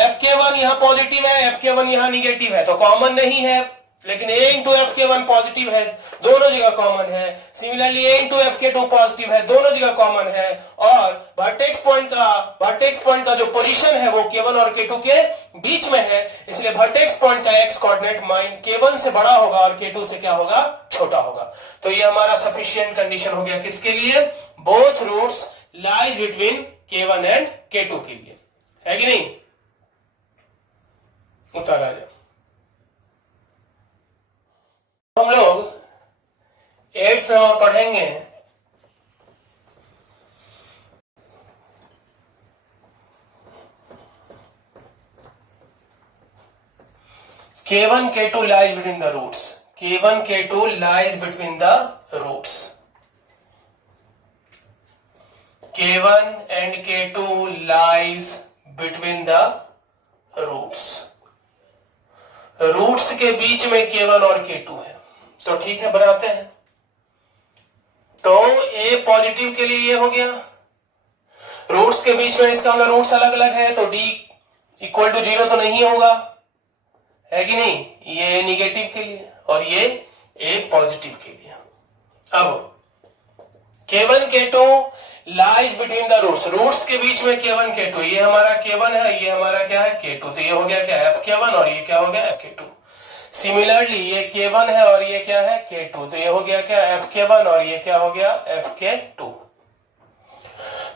Fk1 यहाँ पॉजिटिव है, Fk1 यहाँ निगेटिव है, तो कॉमन नहीं है, लेकिन a इंटू Fk1 पॉजिटिव है, दोनों जगह कॉमन है। Similarly a into Fk2 positive है, दोनों जगह कॉमन है। और वर्टेक्स पॉइंट का जो पोजीशन है वो K1 और K2 के बीच में है, इसलिए वर्टेक्स पॉइंट का x कोऑर्डिनेट K1 से बड़ा होगा और K2 से क्या होगा छोटा होगा। तो ये हमारा सफिशिएंट कंडीशन हो गया किसके लिए, both roots lies between K1 and K2 के लिए, है कि नहीं। उतारा जाए। हम लोग 8th में पढ़ेंगे K1 K2 lies between the roots, K1 K2 lies between the roots, K1 and K2 lies between the roots, roots के बीच में K1 और K2 है। तो ठीक है, बनाते हैं। तो A पॉजिटिव के लिए ये हो गया, रूट्स के बीच में इसका मतलब रूट्स अलग अलग है, तो D इक्वल टू जीरो तो नहीं होगा, है कि नहीं। ये निगेटिव के लिए और ये A पॉजिटिव के लिए। अब K1 K2 lies between the roots, roots के बीच में K1 K2, ये हमारा K1 है, ये हमारा क्या है K2, तो ये हो गया क्या Fk1 और ये क्या हो गया Fk2। सिमिलरली ये K1 है और ये क्या है K2, तो ये हो गया क्या Fk1 और ये क्या हो गया Fk2।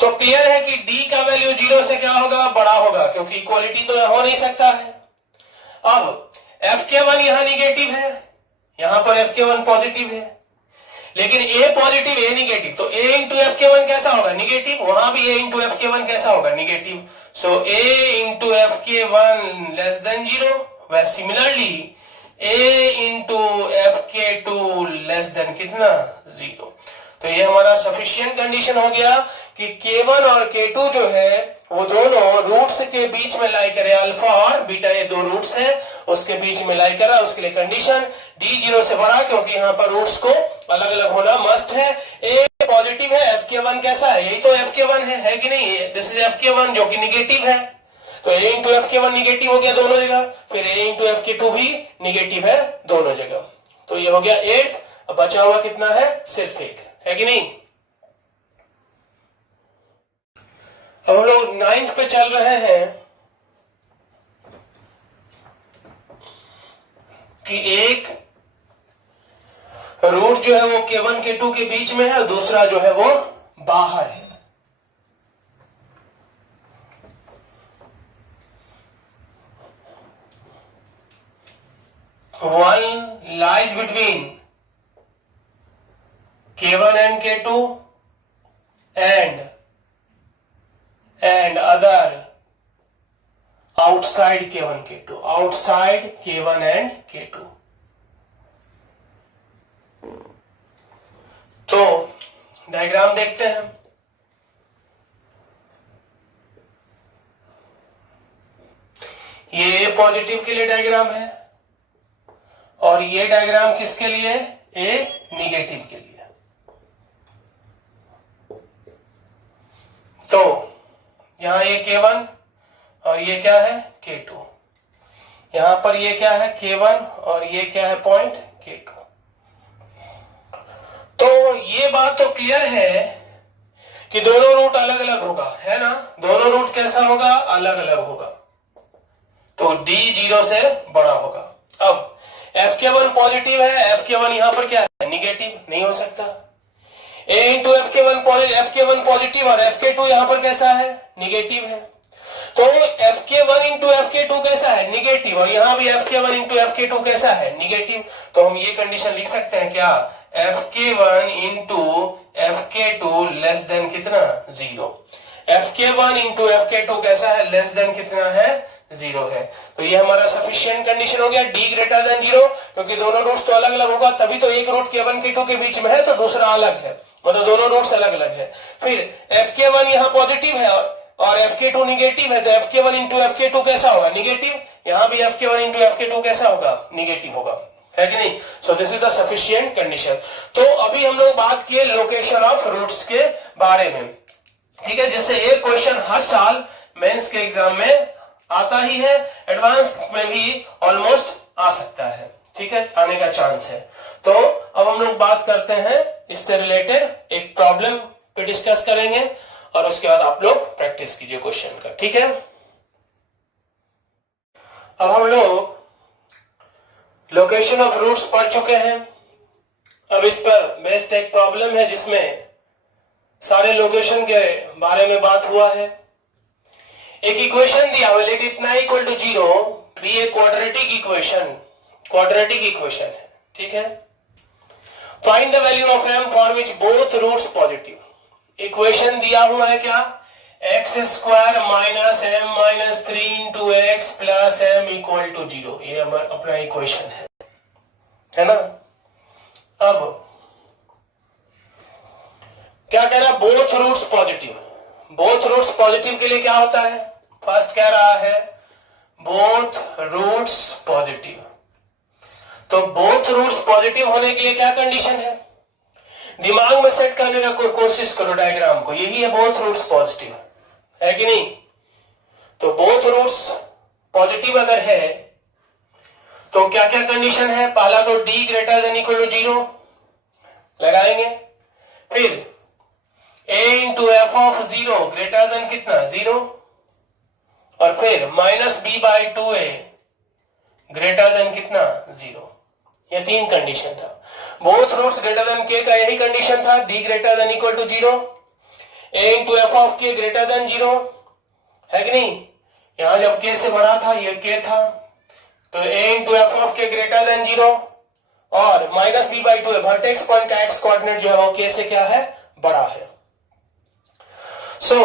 तो क्लियर है कि D का वैल्यू जीरो से क्या होगा बड़ा होगा, क्योंकि इक्वालिटी तो हो नहीं सकता है। अब Fk1 यहां निगेटिव है, यहां पर Fk1 पॉजिटिव है, लेकिन A पॉजिटिव A निगेटिव, तो A इंटू Fk1 कैसा होगा निगेटिव, वहां भी A इंटू Fk1 कैसा होगा negative. So A into Fk1 less than zero, वह सिमिलरली a इंटू एफ के टू लेस देन कितना 0। तो ये हमारा सफिशिएंट कंडीशन हो गया कि K1 और K2 जो है वो दोनों रूट्स के बीच में लाई करे, अल्फा और बीटा ये दो रूट्स हैं उसके बीच में लाई करा। उसके लिए कंडीशन D 0 से बड़ा, क्योंकि यहाँ पर रूट्स को अलग अलग होना मस्ट है। A पॉजिटिव है, FK1 कैसा है, यही तो FK1 है कि नहीं, दिस इज FK1 जो कि निगेटिव है। तो A इंटू FK1 निगेटिव हो गया दोनों जगह, फिर A इंटू FK2 भी निगेटिव है दोनों जगह। तो ये हो गया 8, अब बचा हुआ कितना है, सिर्फ 1 है कि नहीं। अब हम लोग 9th पे चल रहे हैं कि एक रूट जो है वो K1 K2 के बीच में है और दूसरा जो है वो बाहर है। One lies between K1 and K2 and other outside K1 K2, outside K1 and K2। तो डायग्राम देखते हैं। ये पॉजिटिव के लिए डायग्राम है और ये डायग्राम किसके लिए, ए निगेटिव के लिए। तो यहां ये K1 और ये क्या है K2, यहां पर ये क्या है K1 और ये क्या है पॉइंट K2। तो ये बात तो क्लियर है कि दोनों रूट अलग अलग होगा, है ना, दोनों रूट कैसा होगा, अलग अलग होगा। तो D 0 से बड़ा होगा। अब FK1 पॉजिटिव है, FK1 यहां पर क्या है निगेटिव, नहीं हो सकता। A इंटू FK1 पॉजिटिव और FK2 यहां पर कैसा है, निगेटिव है। तो FK1 इंटू FK2 कैसा है, निगेटिव, और यहां भी FK1 इंटू FK2 कैसा है, निगेटिव। तो हम ये कंडीशन लिख सकते हैं क्या, FK1 into FK2 less than कितना 0। FK1 इंटू FK2 कैसा है, लेस देन कितना है 0 है। तो ये हमारा सफिशिएंट कंडीशन हो गया, D ग्रेटर देन 0, क्योंकि दोनों रूट्स तो अलग अलग होगा, तभी तो एक रूट K1 K2 के बीच में है तो दूसरा अलग है, मतलब दोनों रूट्स अलग अलग है। फिर FK1 यहाँ पॉजिटिव है और FK2 निगेटिव है, तो FK1 इंटू FK2 कैसा होगा, निगेटिव। यहां भी FK1 इंटू FK2 कैसा होगा, निगेटिव होगा, है कि नहीं। So this is the sufficient condition. तो अभी हम लोग बात किए लोकेशन ऑफ रूट्स के बारे में, ठीक है, जिससे एक क्वेश्चन हर साल मेंस के एग्जाम में आता ही है, एडवांस में भी ऑलमोस्ट आ सकता है, ठीक है, आने का चांस है। तो अब हम लोग बात करते हैं इससे रिलेटेड एक प्रॉब्लम पे डिस्कस करेंगे और उसके बाद आप लोग प्रैक्टिस कीजिए क्वेश्चन का, ठीक है। अब हम लोग लोकेशन ऑफ रूट्स पढ़ चुके हैं। अब इस पर बेस्ड एक प्रॉब्लम है जिसमें सारे लोकेशन के बारे में बात हुआ है। एक इक्वेशन दिया हुआ, लेट इतना इक्वल टू 0 भी एक क्वाड्रेटिक इक्वेशन है, ठीक है। Find the value of m for which both roots positive. Equation दिया हुआ है क्या, x square minus m minus 3 into x plus m equal to 0। ये अपना इक्वेशन है ना। अब क्या कह रहा है, both roots positive. Both roots positive के लिए क्या होता है, फर्स्ट कह रहा है बोथ रूट्स पॉजिटिव। तो बोथ रूट्स पॉजिटिव होने के लिए क्या कंडीशन है, दिमाग में सेट करने का कोई कोशिश करो डायग्राम को, यही है बोथ रूट्स पॉजिटिव, है कि नहीं। तो बोथ रूट्स पॉजिटिव अगर है तो क्या क्या कंडीशन है, पहला तो D greater than equal to 0 लगाएंगे, फिर A into F of 0 greater than कितना 0, और फिर minus B by 2A greater than कितना 0। ये तीन कंडीशन था। Both roots greater than K का यही कंडीशन था, D greater than equal to 0, A into F of K greater than 0, है कि नहीं। यहां जब K से बड़ा था ये K था, तो A into F of K greater than 0 और minus B by 2A vertex point का एक्स कोऑर्डिनेट जो है वो K से क्या है, बड़ा है। So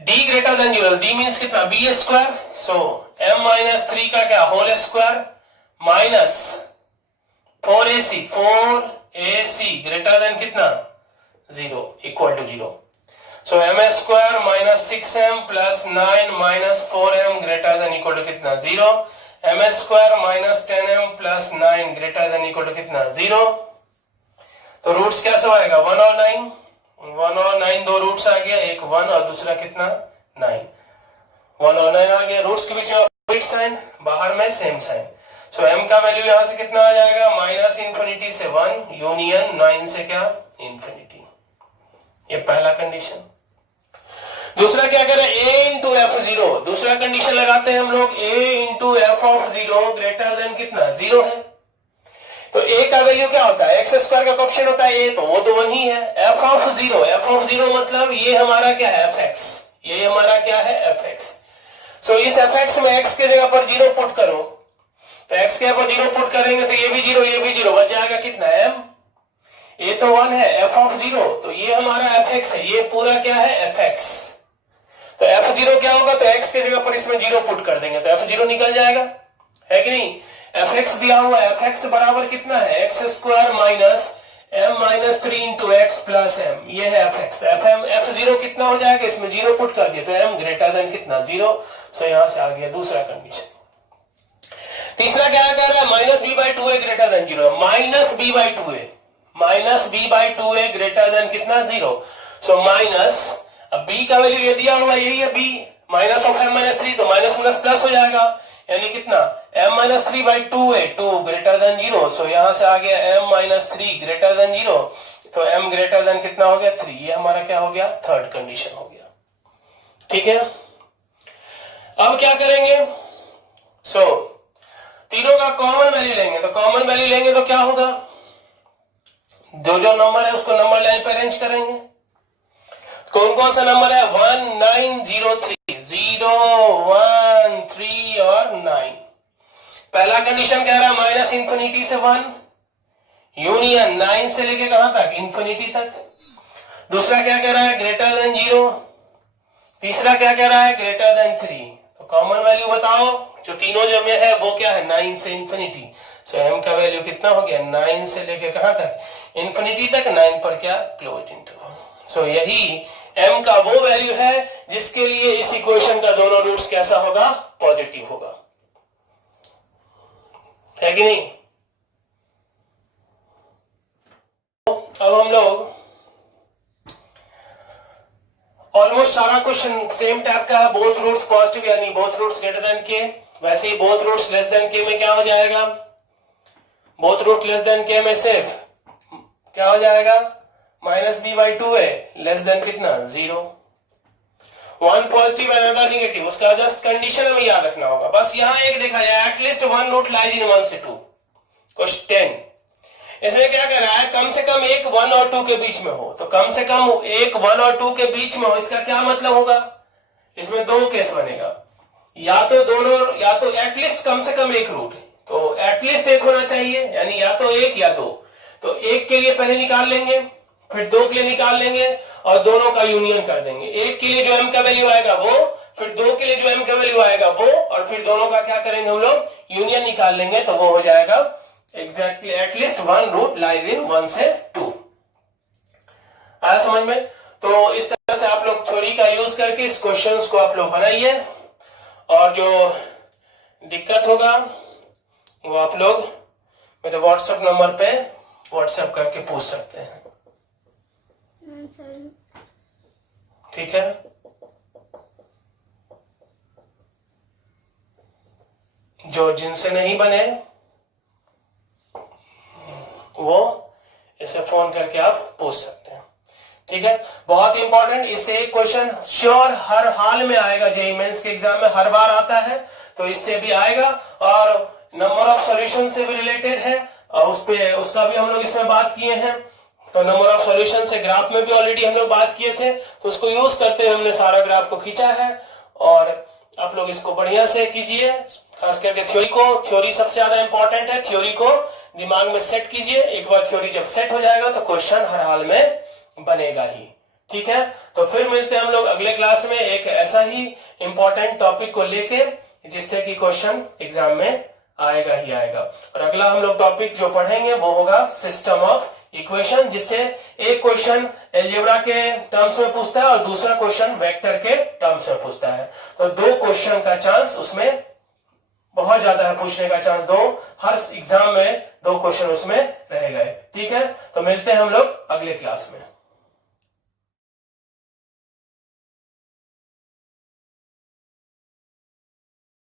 D greater than 0, D means कितना B square, so m minus 3 का क्या whole square minus 4ac greater than कितना 0 equal to 0. So m square minus 6m plus 9 minus 4m greater than equal to कितना 0. M square minus 10m plus 9 greater than equal to कितना 0. तो roots कैसे आएगा 1 और 9. 1 और 9 दो रूट्स आ गया, एक 1 और दूसरा कितना 9. 1 और 9 आ गया, रूट्स के बीच में अपोजिट साइन, बाहर में सेम साइन. सो m का वैल्यू यहां से कितना आ जाएगा माइनस इंफिनिटी से 1 यूनियन 9 से क्या इंफिनिटी. ये पहला कंडीशन. दूसरा क्या करें a इंटू एफ 0. दूसरा कंडीशन लगाते हैं हम लोग a into F of 0 greater than कितना 0 है. तो a का वैल्यू क्या होता है एक्स स्क्वायर का कोएफिशिएंट होता है a, तो वो तो 1 ही है. एफ ऑफ 0 मतलब ये हमारा क्या है fx. ये हमारा क्या है fx. सो इस fx में x के जगह पर 0 पुट करो, तो x के ऊपर 0 पुट करेंगे तो ये भी 0 ये भी 0 बच जाएगा कितना m. ये तो 1 है f ऑफ 0, तो ये हमारा fx है, ये पूरा क्या है fx. तो f0 क्या होगा, तो x के जगह पर इसमें 0 पुट कर देंगे तो f0 निकल जाएगा, है कि नहीं. fx दिया हुआ है, fx बराबर कितना है x square minus m minus 3 into x plus m. ये है fx. f0 कितना हो जाएगा, इसमें 0 पुट कर दिया तो m ग्रेटर देन कितना 0. सो यहां से आ गया दूसरा कंडीशन. तीसरा क्या कर रहा है minus b by 2a greater than 0. Minus b by 2a greater than कितना 0. सो माइनस, अब b का वैल्यू ये दिया हुआ यही है b minus of m minus 3, तो माइनस माइनस प्लस हो जाएगा, यानी कितना m minus 3 by 2a 2 greater than 0. सो यहां से आ गया m माइनस 3 ग्रेटर देन 0, तो m ग्रेटर देन कितना हो गया 3. ये हमारा क्या हो गया थर्ड कंडीशन हो गया. ठीक है, अब क्या करेंगे. सो तीनों का कॉमन वैल्यू लेंगे, तो कॉमन वैल्यू लेंगे तो क्या होगा, जो नंबर है उसको नंबर लाइन पे अरेंज करेंगे. कौन कौन सा नंबर है 1 9 0 3 0 1 3 और 9. पहला कंडीशन कह रहा है माइनस इंफिनिटी से 1 यूनियन 9 से लेके कहां तक इंफिनिटी तक. दूसरा क्या कह रहा है ग्रेटर देन 0. तीसरा क्या कह रहा है ग्रेटर देन 3. तो कॉमन वैल्यू बताओ, जो तीनों जो में है वो क्या है 9 से इंफिनिटी. सो m का वैल्यू कितना हो गया 9 से लेके कहां तक इंफिनिटी तक, 9 पर क्या क्लोज इंटरवल. सो यही m का वो वैल्यू है जिसके लिए इस इक्वेशन का दोनों रूट्स कैसा होगा पॉजिटिव होगा, है कि नहीं. अब हम लोग ऑलमोस्ट सारा क्वेश्चन सेम टाइप का है, बोथ रूट्स पॉजिटिव यानी बोथ रूट्स ग्रेटर देन के. वैसे ही बोथ रूट्स लेस देन के में क्या हो जाएगा, बोथ रूट लेस देन के में सिर्फ क्या हो जाएगा minus b by 2a less than कितना 0. 1 पॉजिटिव एंड अदर निगेटिव, उसका जस्ट कंडीशन हमें याद रखना होगा. बस यहां एक देखा जाए एटलीस्ट 1 रूट लाइज इन 1 से 2. क्वेश्चन 10 इसमें क्या कर रहा है कम से कम एक 1 और 2 के बीच में हो, तो कम से कम एक 1 और 2 के बीच में हो. इसका क्या मतलब होगा, इसमें दो केस बनेगा, या तो दोनों, या तो एटलीस्ट कम से कम एक रूट, तो एटलीस्ट एक होना चाहिए, यानी या तो एक या दो. तो एक के लिए पहले निकाल लेंगे, फिर दो के लिए निकाल लेंगे और दोनों का यूनियन कर देंगे. एक के लिए जो m का वैल्यू आएगा वो, फिर दो के लिए जो m का वैल्यू आएगा वो, और फिर दोनों का क्या करेंगे हम लोग यूनियन निकाल लेंगे, तो वो हो जाएगा exactly at least 1 root lies in 1 से 2. आया समझ में. तो इस तरह से आप लोग थ्योरी का यूज करके इस क्वेश्चंस को आप लोग बनाइए, और जो दिक्कत होगा वो आप लोग मेरे व्हाट्सएप नंबर पे व्हाट्सएप करके पूछ सकते हैं. ठीक है, जो जिनसे नहीं बने वो इसे फोन करके आप पूछ सकते हैं. ठीक है, बहुत इंपॉर्टेंट. इससे एक क्वेश्चन श्योर हर हाल में आएगा, जेईई मेंस के एग्जाम में हर बार आता है, तो इससे भी आएगा, और नंबर ऑफ सॉल्यूशन से भी रिलेटेड है, और उसका भी हम लोग इसमें बात किए हैं. तो नंबर ऑफ सॉल्यूशन से ग्राफ में भी ऑलरेडी हम लोग बात किए थे, तो उसको यूज करते हुए हमने सारा ग्राफ को खींचा है. और आप लोग इसको बढ़िया से कीजिए, खास करके थ्योरी को. थ्योरी सबसे ज्यादा इंपॉर्टेंट है, थ्योरी को दिमाग में सेट कीजिए. एक बार थ्योरी जब सेट हो जाएगा तो क्वेश्चन हर हाल में बनेगा ही. ठीक है, तो फिर मिलते हैं हम लोग अगले क्लास में एक ऐसा ही इंपॉर्टेंट टॉपिक को लेके. जिससे कि क्वेश्चन एग्जाम में आएगा ही आएगा। और अगला हम लोग टॉपिक जो पढ़ेंगे वो होगा सिस्टम ऑफ इक्वेशन, जिससे एक क्वेश्चन अलजेब्रा के टर्म्स में पूछता है और दूसरा क्वेश्चन वेक्टर के टर्म्स में पूछता है। तो दो क्वेश्चन का चांस उसमें बहुत ज्यादा है, पूछने का चांस हर एग्जाम में दो क्वेश्चन उसमें रह गए। ठीक है, तो मिलते हैं हम लोग अगले क्लास में।